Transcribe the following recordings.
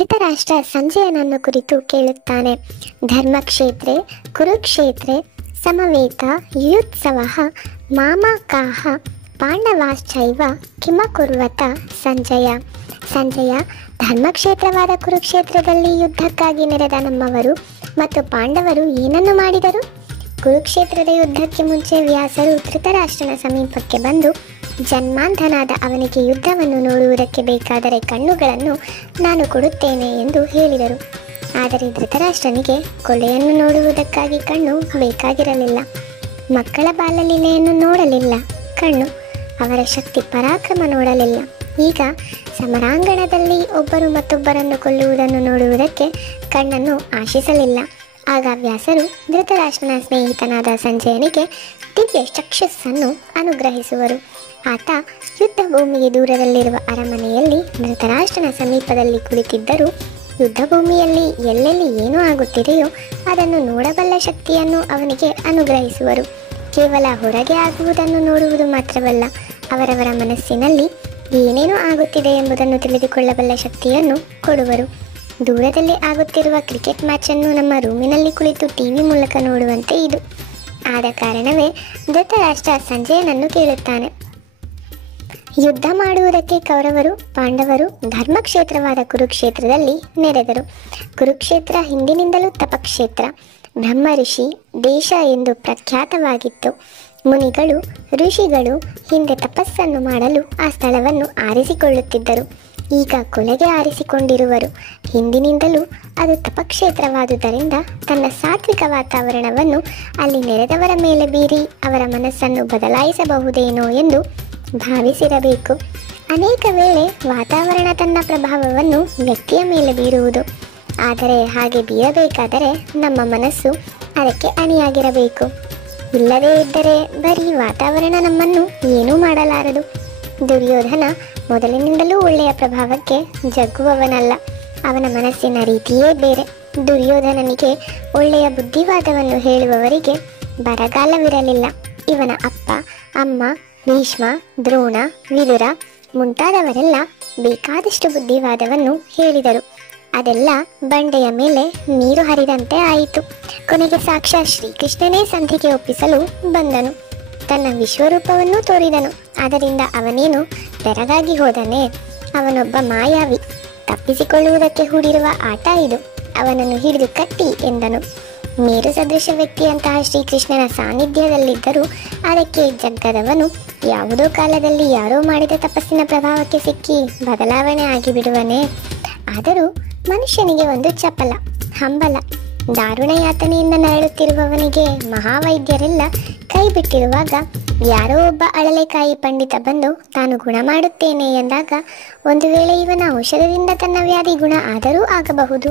ಧೃತರಾಷ್ಟ್ರ ಸಂಜಯನನ್ನು ಕುರಿತು ಕೇಳುತ್ತಾನೆ. ಧರ್ಮಕ್ಷೇತ್ರೆ ಕುರುಕ್ಷೇತ್ರೆ ಸಮವೇತ ಯುಯುತ್ಸವಃ ಮಾಮಕಾಃ ಪಾಂಡವಾಶ್ಚೈವ ಕಿಮಕುರ್ವತ ಸಂಜಯ. ಸಂಜಯ, ಧರ್ಮಕ್ಷೇತ್ರವಾದ ಕುರುಕ್ಷೇತ್ರದಲ್ಲಿ ಯುದ್ಧಕ್ಕಾಗಿ ನೆರೆದ ನಮ್ಮವರು ಮತ್ತು ಪಾಂಡವರು ಏನನ್ನು ಮಾಡಿದರು? ಕುರುಕ್ಷೇತ್ರದ ಯುದ್ಧಕ್ಕೆ ಮುಂಚೆ ವ್ಯಾಸರು ಧೃತರಾಷ್ಟ್ರನ ಸಮೀಪಕ್ಕೆ ಬಂದು, ಜನ್ಮಾಂಧನಾದ ಅವನಿಗೆ ಯುದ್ಧವನ್ನು ನೋಡುವುದಕ್ಕೆ ಬೇಕಾದರೆ ಕಣ್ಣುಗಳನ್ನು ನಾನು ಕೊಡುತ್ತೇನೆ ಎಂದು ಹೇಳಿದರು. ಆದರೆ ಧೃತರಾಷ್ಟ್ರನಿಗೆ ಕೊಲೆಯನ್ನು ನೋಡುವುದಕ್ಕಾಗಿ ಕಣ್ಣು ಬೇಕಾಗಿರಲಿಲ್ಲ. ಮಕ್ಕಳ ಬಾಲಲೀಲೆಯನ್ನು ನೋಡಲಿಲ್ಲ ಕಣ್ಣು, ಅವರ ಶಕ್ತಿ ಪರಾಕ್ರಮ ನೋಡಲಿಲ್ಲ. ಈಗ ಸಮರಾಂಗಣದಲ್ಲಿ ಒಬ್ಬರು ಮತ್ತೊಬ್ಬರನ್ನು ಕೊಲ್ಲುವುದನ್ನು ನೋಡುವುದಕ್ಕೆ ಕಣ್ಣನ್ನು ಆಶಿಸಲಿಲ್ಲ. ಆಗ ವ್ಯಾಸರು ಧೃತರಾಷ್ಟ್ರನ ಸ್ನೇಹಿತನಾದ ಸಂಜಯನಿಗೆ ದಿವ್ಯ ಚಕ್ಷುಸ್ಸನ್ನು ಅನುಗ್ರಹಿಸುವರು. ಆತ ಯುದ್ಧ ಭೂಮಿಗೆ ದೂರದಲ್ಲಿರುವ ಅರಮನೆಯಲ್ಲಿ ಧೃತರಾಷ್ಟ್ರನ ಸಮೀಪದಲ್ಲಿ ಕುಳಿತಿದ್ದರೂ ಯುದ್ಧ ಭೂಮಿಯಲ್ಲಿ ಎಲ್ಲೆಲ್ಲಿ ಏನು ಆಗುತ್ತಿದೆಯೋ ಅದನ್ನು ನೋಡಬಲ್ಲ ಶಕ್ತಿಯನ್ನು ಅವನಿಗೆ ಅನುಗ್ರಹಿಸುವರು. ಕೇವಲ ಹೊರಗೆ ಆಗುವುದನ್ನು ನೋಡುವುದು ಮಾತ್ರವಲ್ಲ, ಅವರವರ ಮನಸ್ಸಿನಲ್ಲಿ ಏನೇನು ಆಗುತ್ತಿದೆ ಎಂಬುದನ್ನು ತಿಳಿದುಕೊಳ್ಳಬಲ್ಲ ಶಕ್ತಿಯನ್ನು ಕೊಡುವರು. ದೂರದಲ್ಲಿ ಆಗುತ್ತಿರುವ ಕ್ರಿಕೆಟ್ ಮ್ಯಾಚನ್ನು ನಮ್ಮ ರೂಮಿನಲ್ಲಿ ಕುಳಿತು ಟಿವಿ ಮೂಲಕ ನೋಡುವಂತೆ ಇದು. ಆದ ಕಾರಣವೇ ಧೃತರಾಷ್ಟ್ರ ಸಂಜಯನನ್ನು ಕೇಳುತ್ತಾನೆ. ಯುದ್ಧ ಮಾಡುವುದಕ್ಕೆ ಕೌರವರು ಪಾಂಡವರು ಧರ್ಮಕ್ಷೇತ್ರವಾದ ಕುರುಕ್ಷೇತ್ರದಲ್ಲಿ ನೆರೆದರು. ಕುರುಕ್ಷೇತ್ರ ಹಿಂದಿನಿಂದಲೂ ತಪಕ್ಷೇತ್ರ, ಬ್ರಹ್ಮ ಋಷಿ ದೇಶ ಎಂದು ಪ್ರಖ್ಯಾತವಾಗಿತ್ತು. ಮುನಿಗಳು ಋಷಿಗಳು ಹಿಂದೆ ತಪಸ್ಸನ್ನು ಮಾಡಲು ಆ ಸ್ಥಳವನ್ನು ಆರಿಸಿಕೊಳ್ಳುತ್ತಿದ್ದರು. ಈಗ ಕೊಲೆಗೆ ಆರಿಸಿಕೊಂಡಿರುವರು. ಹಿಂದಿನಿಂದಲೂ ಅದು ತಪಕ್ಷೇತ್ರವಾದುದರಿಂದ ತನ್ನ ಸಾತ್ವಿಕ ವಾತಾವರಣವನ್ನು ಅಲ್ಲಿ ನೆರೆದವರ ಮೇಲೆ ಬೀರಿ ಅವರ ಮನಸ್ಸನ್ನು ಬದಲಾಯಿಸಬಹುದೇನೋ ಎಂದು ಭಾವಿಸಿರಬೇಕು. ಅನೇಕ ವೇಳೆ ವಾತಾವರಣ ತನ್ನ ಪ್ರಭಾವವನ್ನು ವ್ಯಕ್ತಿಯ ಮೇಲೆ ಬೀರುವುದು. ಆದರೆ ಹಾಗೆ ಬೀರಬೇಕಾದರೆ ನಮ್ಮ ಮನಸ್ಸು ಅದಕ್ಕೆ ಅಣಿಯಾಗಿರಬೇಕು. ಇಲ್ಲದೇ ಇದ್ದರೆ ಬರೀ ವಾತಾವರಣ ನಮ್ಮನ್ನು ಏನೂ ಮಾಡಲಾರದು. ದುರ್ಯೋಧನ ಮೊದಲಿನಿಂದಲೂ ಒಳ್ಳೆಯ ಪ್ರಭಾವಕ್ಕೆ ಜಗ್ಗುವವನಲ್ಲ. ಅವನ ಮನಸ್ಸಿನ ರೀತಿಯೇ ಬೇರೆ. ದುರ್ಯೋಧನನಿಗೆ ಒಳ್ಳೆಯ ಬುದ್ಧಿವಾದವನ್ನು ಹೇಳುವವರಿಗೆ ಬರಗಾಲವಿರಲಿಲ್ಲ. ಇವನ ಅಪ್ಪ ಅಮ್ಮ ಭೀಷ್ಮ ದ್ರೋಣ ವಿದುರ ಮುಂತಾದವರೆಲ್ಲ ಬೇಕಾದಷ್ಟು ಬುದ್ಧಿವಾದವನ್ನು ಹೇಳಿದರು. ಅದೆಲ್ಲ ಬಂಡೆಯ ಮೇಲೆ ನೀರು ಹರಿದಂತೆ ಆಯಿತು. ಕೊನೆಗೆ ಸಾಕ್ಷಾತ್ ಶ್ರೀಕೃಷ್ಣನೇ ಸಂಧಿಗೆ ಒಪ್ಪಿಸಲು ಬಂದನು. ತನ್ನ ವಿಶ್ವರೂಪವನ್ನು ತೋರಿದನು. ಅದರಿಂದ ಅವನೇನು ಬೆರಗಾಗಿ ಹೋದನೇ? ಅವನೊಬ್ಬ ಮಾಯಾವಿ. ತಪ್ಪಿಸಿಕೊಳ್ಳುವುದಕ್ಕೆ ಹೂಡಿರುವ ಆಟ ಇದು. ಅವನನ್ನು ಹಿಡಿದು ಕಟ್ಟಿ ಎಂದನು. ಮೇರು ಸದೃಶ ವ್ಯಕ್ತಿಯಂತಹ ಶ್ರೀಕೃಷ್ಣನ ಸಾನ್ನಿಧ್ಯದಲ್ಲಿದ್ದರೂ ಅದಕ್ಕೆ ಜಗ್ಗದವನು ಯಾವುದೋ ಕಾಲದಲ್ಲಿ ಯಾರೋ ಮಾಡಿದ ತಪಸ್ಸಿನ ಪ್ರಭಾವಕ್ಕೆ ಸಿಕ್ಕಿ ಬದಲಾವಣೆ ಆಗಿಬಿಡುವನೇ? ಆದರೂ ಮನುಷ್ಯನಿಗೆ ಒಂದು ಚಪಲ, ಹಂಬಲ. ದಾರುಣ ಯಾತನೆಯಿಂದ ನರಳುತ್ತಿರುವವನಿಗೆ ಮಹಾವೈದ್ಯರೆಲ್ಲ ಕೈ ಬಿಟ್ಟಿರುವಾಗ ಯಾರೋ ಒಬ್ಬ ಅಳಲೆಕಾಯಿ ಪಂಡಿತ ಬಂದು ತಾನು ಗುಣ ಮಾಡುತ್ತೇನೆ ಎಂದಾಗ ಒಂದು ವೇಳೆ ಇವನ ಔಷಧದಿಂದ ತನ್ನ ವ್ಯಾಧಿ ಗುಣ ಆದರೂ ಆಗಬಹುದು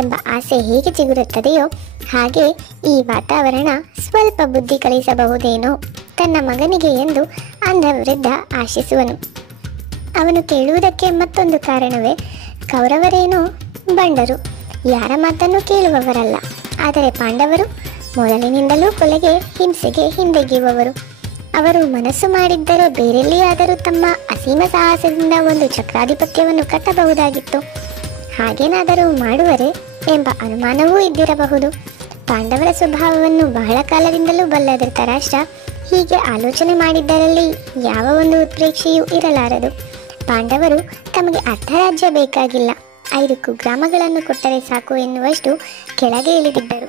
ಎಂಬ ಆಸೆ ಹೇಗೆ ಚಿಗುರುತ್ತದೆಯೋ ಹಾಗೆ ಈ ವಾತಾವರಣ ಸ್ವಲ್ಪ ಬುದ್ಧಿ ಕಲಿಸಬಹುದೇನೋ ತನ್ನ ಮಗನಿಗೆ ಎಂದು ಅಂಧವೃದ್ಧ ಆಶಿಸುವನು. ಅವನು ಕೇಳುವುದಕ್ಕೆ ಮತ್ತೊಂದು ಕಾರಣವೇ, ಕೌರವರೇನೋ ಬಂಡರು, ಯಾರ ಮಾತನ್ನು ಕೇಳುವವರಲ್ಲ. ಆದರೆ ಪಾಂಡವರು ಮೊದಲಿನಿಂದಲೂ ಕೊಲೆಗೆ ಹಿಂಸೆಗೆ ಹಿಂದೆಗೆಯುವವರು. ಅವರು ಮನಸ್ಸು ಮಾಡಿದ್ದರೆ ಬೇರೆಲ್ಲಿಯಾದರೂ ತಮ್ಮ ಅಸೀಮ ಸಾಹಸದಿಂದ ಒಂದು ಚಕ್ರಾಧಿಪತ್ಯವನ್ನು ಕಟ್ಟಬಹುದಾಗಿತ್ತು. ಹಾಗೇನಾದರೂ ಮಾಡುವರೆ ಎಂಬ ಅನುಮಾನವೂ ಇದ್ದಿರಬಹುದು. ಪಾಂಡವರ ಸ್ವಭಾವವನ್ನು ಬಹಳ ಕಾಲದಿಂದಲೂ ಬಲ್ಲ ಧೃತರಾಷ್ಟ್ರ ಹೀಗೆ ಆಲೋಚನೆ ಮಾಡಿದ್ದರಲ್ಲಿ ಯಾವ ಒಂದು ಉತ್ಪ್ರೇಕ್ಷೆಯೂ ಇರಲಾರದು. ಪಾಂಡವರು ತಮಗೆ ಅರ್ಧರಾಜ್ಯ ಬೇಕಾಗಿಲ್ಲ, 5 ಕುಗ್ರಾಮಗಳನ್ನು ಕೊಟ್ಟರೆ ಸಾಕು ಎನ್ನುವಷ್ಟು ಕೆಳಗೆ ಇಳಿದಿದ್ದರು.